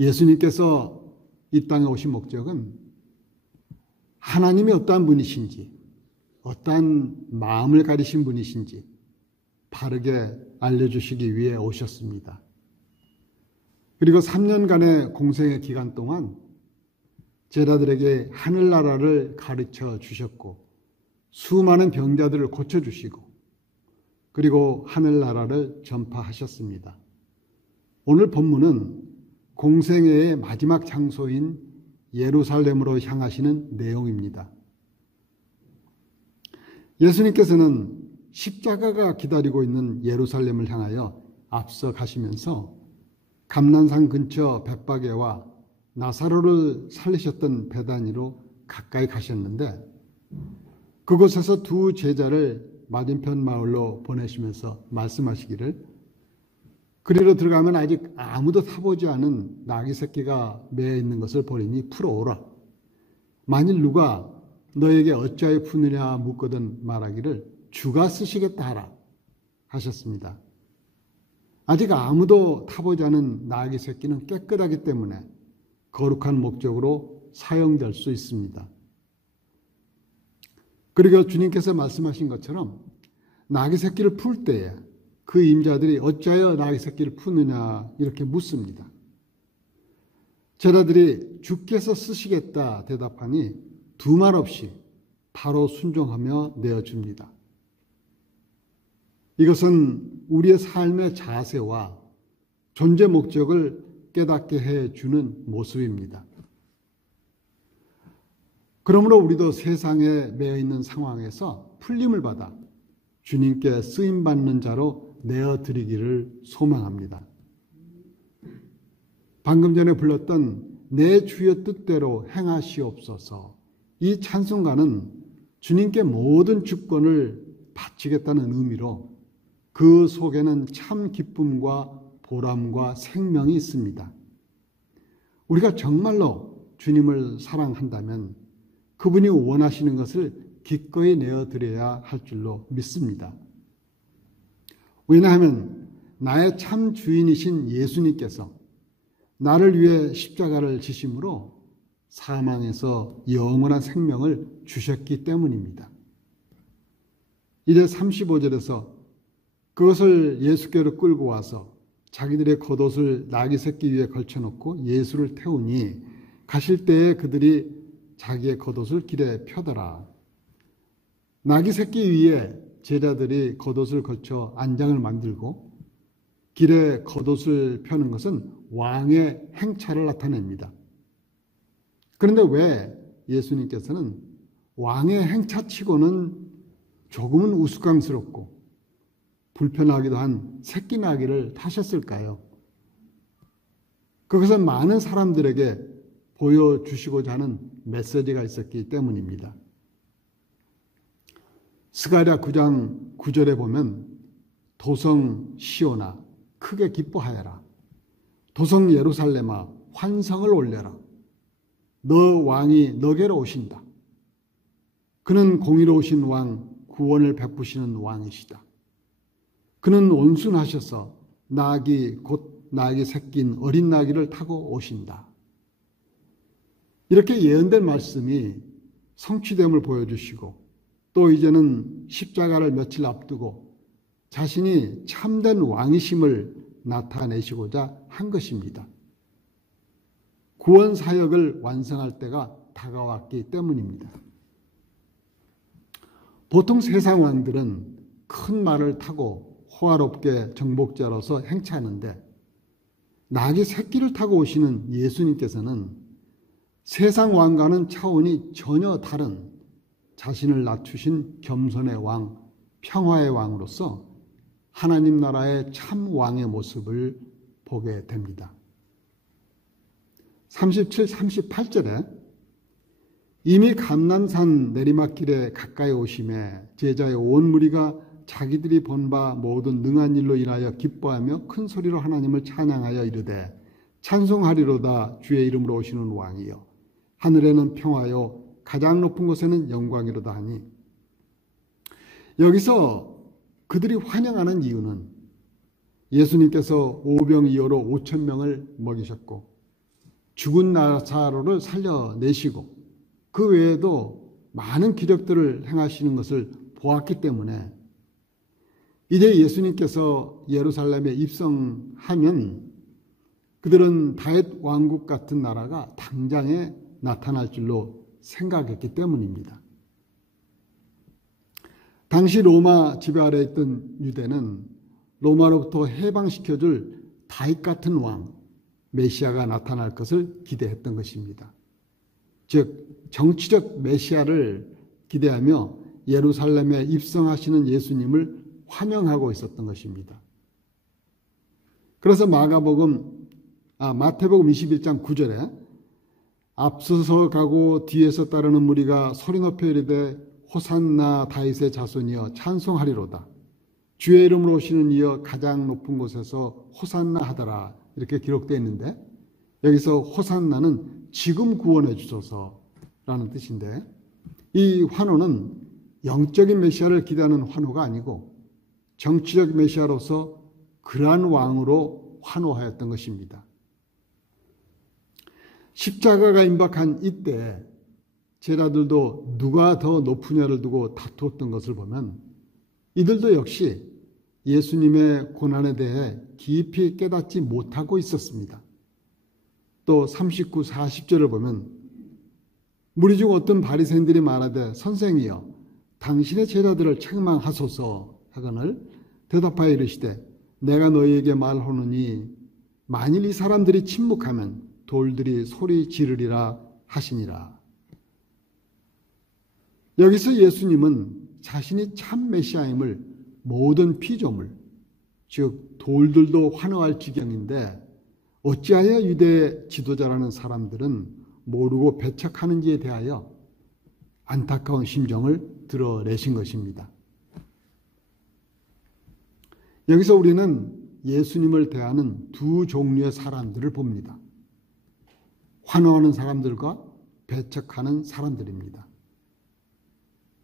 예수님께서 이 땅에 오신 목적은 하나님이 어떠한 분이신지, 어떠한 마음을 가리신 분이신지 바르게 알려주시기 위해 오셨습니다. 그리고 3년간의 공생의 기간 동안 제자들에게 하늘나라를 가르쳐 주셨고 수많은 병자들을 고쳐주시고 그리고 하늘나라를 전파하셨습니다. 오늘 본문은 공생애의 마지막 장소인 예루살렘으로 향하시는 내용입니다. 예수님께서는 십자가가 기다리고 있는 예루살렘을 향하여 앞서 가시면서 감난산 근처 벳바게와 나사로를 살리셨던 베다니로 가까이 가셨는데 그곳에서 두 제자를 맞은편 마을로 보내시면서 말씀하시기를 그리로 들어가면 아직 아무도 타보지 않은 나귀 새끼가 매어 있는 것을 보리니 풀어오라. 만일 누가 너에게 어찌하여 푸느냐 묻거든 말하기를 주가 쓰시겠다 하라 하셨습니다. 아직 아무도 타보지 않은 나귀 새끼는 깨끗하기 때문에 거룩한 목적으로 사용될 수 있습니다. 그리고 주님께서 말씀하신 것처럼 나귀 새끼를 풀 때에 그 임자들이 어찌하여 나귀 새끼를 푸느냐 이렇게 묻습니다. 제자들이 주께서 쓰시겠다 대답하니 두말 없이 바로 순종하며 내어줍니다. 이것은 우리의 삶의 자세와 존재 목적을 깨닫게 해주는 모습입니다. 그러므로 우리도 세상에 매여 있는 상황에서 풀림을 받아 주님께 쓰임받는 자로 내어드리기를 소망합니다. 방금 전에 불렀던 내 주의 뜻대로 행하시옵소서 이 찬송가는 주님께 모든 주권을 바치겠다는 의미로 그 속에는 참 기쁨과 보람과 생명이 있습니다. 우리가 정말로 주님을 사랑한다면 그분이 원하시는 것을 기꺼이 내어드려야 할 줄로 믿습니다. 왜냐하면 나의 참 주인이신 예수님께서 나를 위해 십자가를 지심으로 사망에서 영원한 생명을 주셨기 때문입니다. 이제 35절에서 그것을 예수께로 끌고 와서 자기들의 겉옷을 나귀 새끼 위에 걸쳐놓고 예수를 태우니 가실 때에 그들이 자기의 겉옷을 길에 펴더라. 나귀 새끼 위에 제자들이 겉옷을 걸쳐 안장을 만들고 길에 겉옷을 펴는 것은 왕의 행차를 나타냅니다. 그런데 왜 예수님께서는 왕의 행차치고는 조금은 우스꽝스럽고 불편하기도 한 새끼 나귀를 타셨을까요? 그것은 많은 사람들에게 보여주시고자 하는 메시지가 있었기 때문입니다. 스가랴 9장 9절에 보면 도성 시온아 크게 기뻐하여라. 도성 예루살렘아 환성을 올려라. 너 왕이 너게로 오신다. 그는 공의로우신 왕, 구원을 베푸시는 왕이시다. 그는 온순하셔서 나귀 곧 나귀 새낀 어린 나귀를 타고 오신다. 이렇게 예언된 말씀이 성취됨을 보여주시고 또 이제는 십자가를 며칠 앞두고 자신이 참된 왕이심을 나타내시고자 한 것입니다. 구원 사역을 완성할 때가 다가왔기 때문입니다. 보통 세상 왕들은 큰 말을 타고 호화롭게 정복자로서 행차하는데 나귀 새끼를 타고 오시는 예수님께서는 세상 왕과는 차원이 전혀 다른 자신을 낮추신 겸손의 왕, 평화의 왕으로서 하나님 나라의 참 왕의 모습을 보게 됩니다. 37, 38절에 이미 감난산 내리막길에 가까이 오심에 제자의 온 무리가 자기들이 본 바 모든 능한 일로 인하여 기뻐하며 큰 소리로 하나님을 찬양하여 이르되 찬송하리로다 주의 이름으로 오시는 왕이여 하늘에는 평화요 가장 높은 곳에는 영광이로다 하니 여기서 그들이 환영하는 이유는 예수님께서 오병이어로 5,000명을 먹이셨고 죽은 나사로를 살려내시고 그 외에도 많은 기적들을 행하시는 것을 보았기 때문에 이제 예수님께서 예루살렘에 입성하면 그들은 다윗 왕국 같은 나라가 당장에 나타날 줄로 생각했기 때문입니다. 당시 로마 지배 아래에 있던 유대는 로마로부터 해방시켜줄 다윗 같은 왕, 메시아가 나타날 것을 기대했던 것입니다. 즉 정치적 메시아를 기대하며 예루살렘에 입성하시는 예수님을 환영하고 있었던 것입니다. 그래서 마태복음 21장 9절에 앞서서 가고 뒤에서 따르는 무리가 소리 높여 이르되 호산나 다윗의 자손이여 찬송하리로다. 주의 이름으로 오시는 이여 가장 높은 곳에서 호산나 하더라. 이렇게 기록되어 있는데 여기서 호산나는 지금 구원해 주소서라는 뜻인데 이 환호는 영적인 메시아를 기대하는 환호가 아니고 정치적 메시아로서 그러한 왕으로 환호하였던 것입니다. 십자가가 임박한 이때 제자들도 누가 더 높으냐를 두고 다투었던 것을 보면 이들도 역시 예수님의 고난에 대해 깊이 깨닫지 못하고 있었습니다. 또 39, 40절을 보면 무리 중 어떤 바리새인들이 말하되 선생이여 당신의 제자들을 책망하소서 하거늘 대답하여 이르시되 내가 너희에게 말하노니 만일 이 사람들이 침묵하면 돌들이 소리 지르리라 하시니라. 여기서 예수님은 자신이 참 메시아임을 모든 피조물, 즉 돌들도 환호할 지경인데 어찌하여 유대 지도자라는 사람들은 모르고 배척하는지에 대하여 안타까운 심정을 드러내신 것입니다. 여기서 우리는 예수님을 대하는 두 종류의 사람들을 봅니다. 환호하는 사람들과 배척하는 사람들입니다.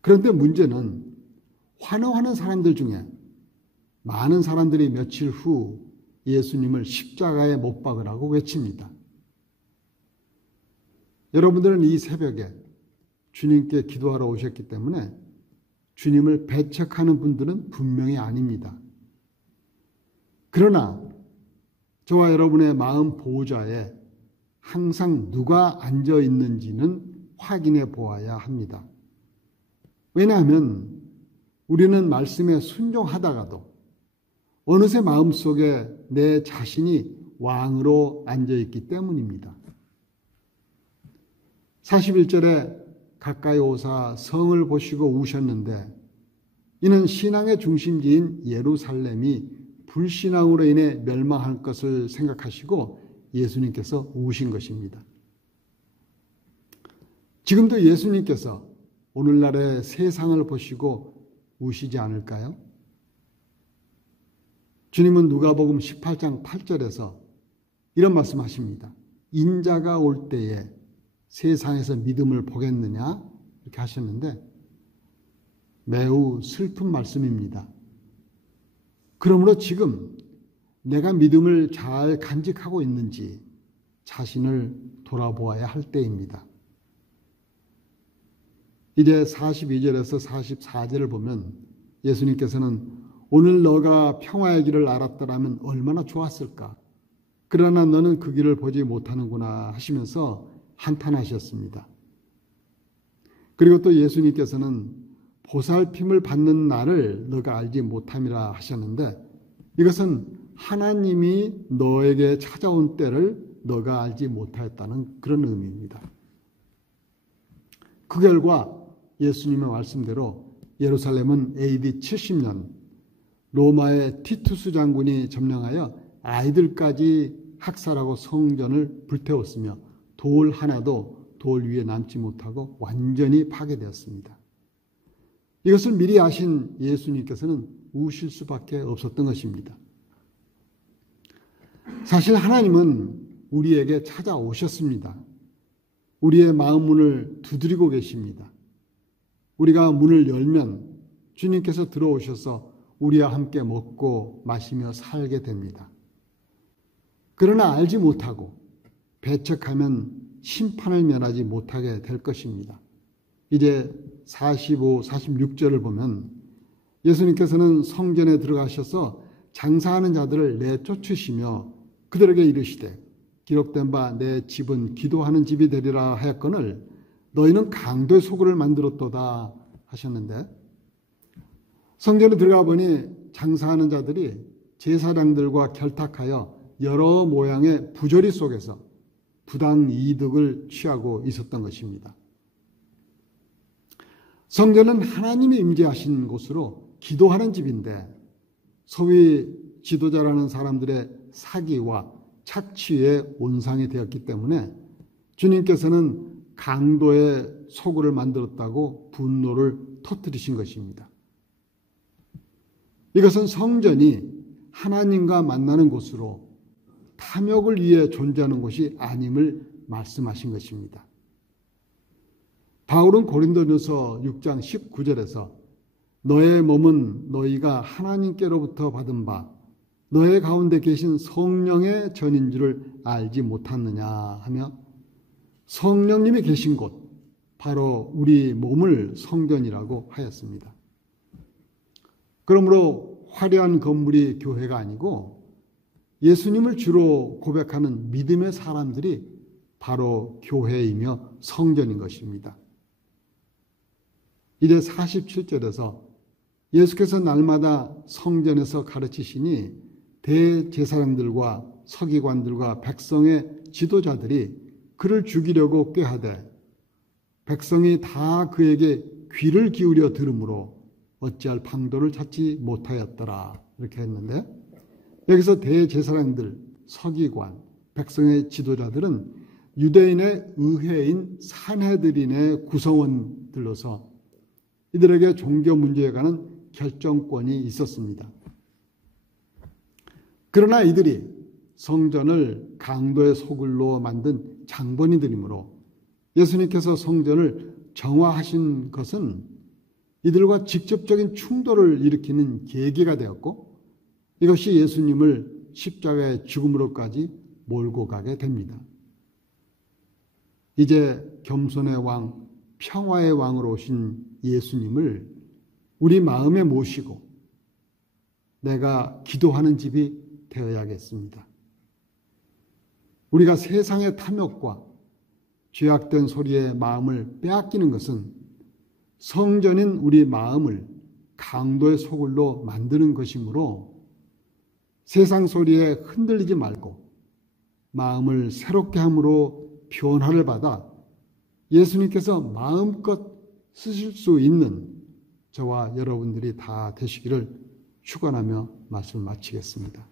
그런데 문제는 환호하는 사람들 중에 많은 사람들이 며칠 후 예수님을 십자가에 못 박으라고 외칩니다. 여러분들은 이 새벽에 주님께 기도하러 오셨기 때문에 주님을 배척하는 분들은 분명히 아닙니다. 그러나 저와 여러분의 마음 보호자에 항상 누가 앉아 있는지는 확인해 보아야 합니다. 왜냐하면 우리는 말씀에 순종하다가도 어느새 마음속에 내 자신이 왕으로 앉아있기 때문입니다. 41절에 가까이 오사 성을 보시고 우셨는데 이는 신앙의 중심지인 예루살렘이 불신앙으로 인해 멸망할 것을 생각하시고 예수님께서 우신 것입니다. 지금도 예수님께서 오늘날의 세상을 보시고 우시지 않을까요? 주님은 누가복음 18장 8절에서 이런 말씀하십니다. 인자가 올 때에 세상에서 믿음을 보겠느냐? 이렇게 하셨는데 매우 슬픈 말씀입니다. 그러므로 지금 내가 믿음을 잘 간직하고 있는지 자신을 돌아보아야 할 때입니다. 이제 42절에서 44절을 보면 예수님께서는 오늘 너가 평화의 길을 알았더라면 얼마나 좋았을까. 그러나 너는 그 길을 보지 못하는구나 하시면서 한탄하셨습니다. 그리고 또 예수님께서는 보살핌을 받는 날을 너가 알지 못함이라 하셨는데 이것은 하나님이 너에게 찾아온 때를 너가 알지 못하였다는 그런 의미입니다. 그 결과 예수님의 말씀대로 예루살렘은 AD 70년 로마의 티투스 장군이 점령하여 아이들까지 학살하고 성전을 불태웠으며 돌 하나도 돌 위에 남지 못하고 완전히 파괴되었습니다. 이것을 미리 아신 예수님께서는 우실 수밖에 없었던 것입니다. 사실 하나님은 우리에게 찾아오셨습니다. 우리의 마음 문을 두드리고 계십니다. 우리가 문을 열면 주님께서 들어오셔서 우리와 함께 먹고 마시며 살게 됩니다. 그러나 알지 못하고 배척하면 심판을 면하지 못하게 될 것입니다. 이제 45, 46절을 보면 예수님께서는 성전에 들어가셔서 장사하는 자들을 내쫓으시며 그들에게 이르시되 기록된 바 내 집은 기도하는 집이 되리라 하였거늘 너희는 강도의 소굴을 만들었도다 하셨는데, 성전에 들어가 보니 장사하는 자들이 제사장들과 결탁하여 여러 모양의 부조리 속에서 부당 이득을 취하고 있었던 것입니다. 성전은 하나님이 임재하신 곳으로 기도하는 집인데 소위 지도자라는 사람들의 사기와 착취의 온상이 되었기 때문에 주님께서는 강도의 소굴을 만들었다고 분노를 터뜨리신 것입니다. 이것은 성전이 하나님과 만나는 곳으로 탐욕을 위해 존재하는 곳이 아님을 말씀하신 것입니다. 바울은 고린도전서 6장 19절에서 너의 몸은 너희가 하나님께로부터 받은 바 너의 가운데 계신 성령의 전인 줄을 알지 못하느냐 하며 성령님이 계신 곳, 바로 우리 몸을 성전이라고 하였습니다. 그러므로 화려한 건물이 교회가 아니고 예수님을 주로 고백하는 믿음의 사람들이 바로 교회이며 성전인 것입니다. 이제 47절에서 예수께서 날마다 성전에서 가르치시니 대제사장들과 서기관들과 백성의 지도자들이 그를 죽이려고 꾀하되 백성이 다 그에게 귀를 기울여 들으므로 어찌할 방도를 찾지 못하였더라 이렇게 했는데, 여기서 대제사장들, 서기관, 백성의 지도자들은 유대인의 의회인 산헤드린의 구성원들로서 이들에게 종교 문제에 관한 결정권이 있었습니다. 그러나 이들이 성전을 강도의 소굴로 만든 장본인들이므로 예수님께서 성전을 정화하신 것은 이들과 직접적인 충돌을 일으키는 계기가 되었고 이것이 예수님을 십자가의 죽음으로까지 몰고 가게 됩니다. 이제 겸손의 왕, 평화의 왕으로 오신 예수님을 우리 마음에 모시고 내가 기도하는 집이 되어야겠습니다. 우리가 세상의 탐욕과 죄악된 소리에 마음을 빼앗기는 것은 성전인 우리 마음을 강도의 소굴로 만드는 것이므로 세상 소리에 흔들리지 말고 마음을 새롭게 함으로 변화를 받아 예수님께서 마음껏 쓰실 수 있는 저와 여러분들이 다 되시기를 축원하며 말씀을 마치겠습니다.